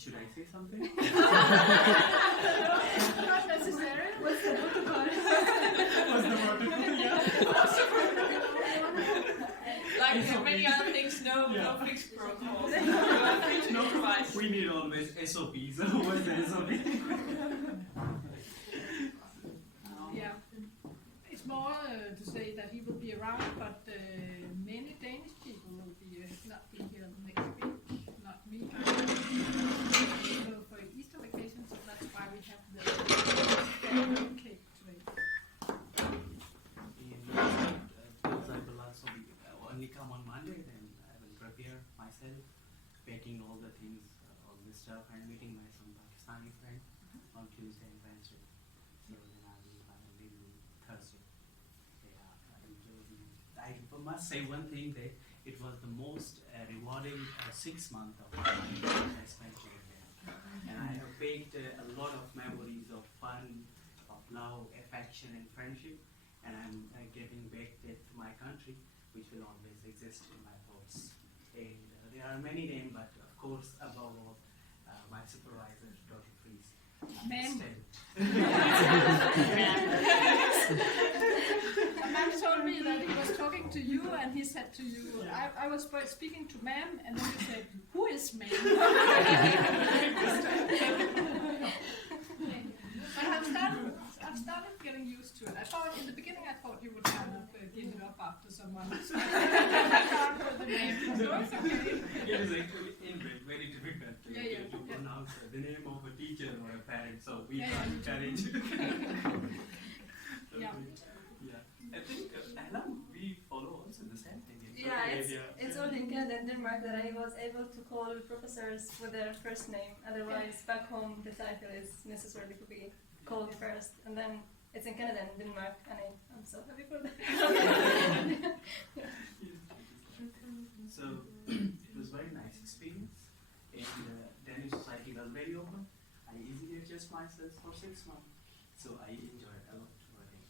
should I say something? Not necessary. What's the protocol? What's the protocol? Yeah. Like many other things, no fixed protocol. You are free to improvise. We need always SOPs. What's the SOP? Yeah. It's more to say that he will be around, but many Danish people will be not be here next week. Not me. So for Easter vacation, so that's why we have the cake today. Those I will also only come on Monday, then I will prepare myself, packing all the things, all this stuff, and meeting my some Pakistani friend on Tuesday and Wednesday. So then I will leave Thursday. Yeah, I must say one thing that it was the most rewarding 6 months of my life I spent over there. And I have baked a lot of memories of fun, of love, affection, and friendship. And I'm giving back that to my country, which will always exist in my thoughts. And there are many names, but of course, above all, my supervisor, Dr. Fries. Ma'am. A man told me that he was talking to you, and he said to you, I was speaking to ma'am, and then you said, who is ma'am? But I've started getting used to it. I thought in the beginning you would kind of give it up after someone. So I can't with the name. So it's okay. It is actually inbred, very difficult to pronounce the name of a teacher or a parent. So we encourage. Yeah. I think Ella, we follow also the same thing. It's only in Canada and Denmark that I was able to call professors with their first name. Otherwise, back home, the title is necessarily to be called first. And then it's in Canada and Denmark, and I'm so happy for that. So it was very nice experience, and Danish society was very open. I easily adjust myself for 6 months, so I enjoyed a lot working.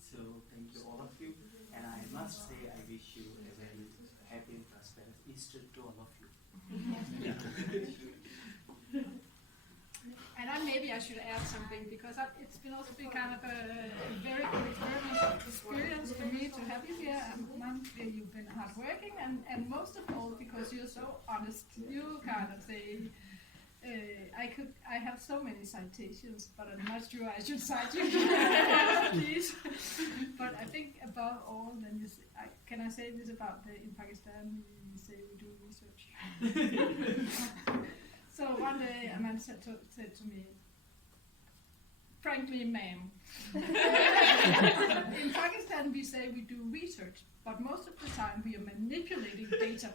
So thank you all of you, and I must say I wish you a very happy and prosperous Easter to all of you. And maybe I should add something, because it's been also been kind of a very good experience for me to have you here. And you've been hardworking, and most of all because you're so honest. You kind of say, I have so many citations, but I'm not sure I should cite you, please. But I think above all, then you say, can I say this about in Pakistan? We say we do research. So one day a man said to me, frankly, ma'am, in Pakistan we say we do research, but most of the time we are manipulating data.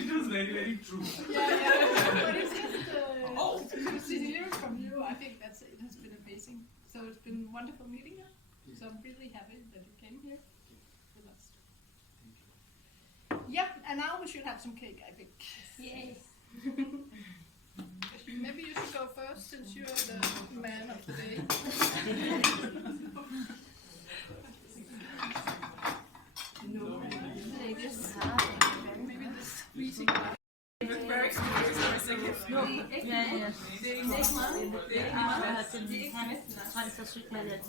It was very, very true. But it's just to hear from you, I think it has been amazing. So it's been wonderful meeting you. So I'm really happy that you came here with us. Yeah, and now we should have some cake, I think. Yes. Maybe you should go first, since you're the man of the day. Maybe the squeezing one. Very experienced for a second. Han er så syg med at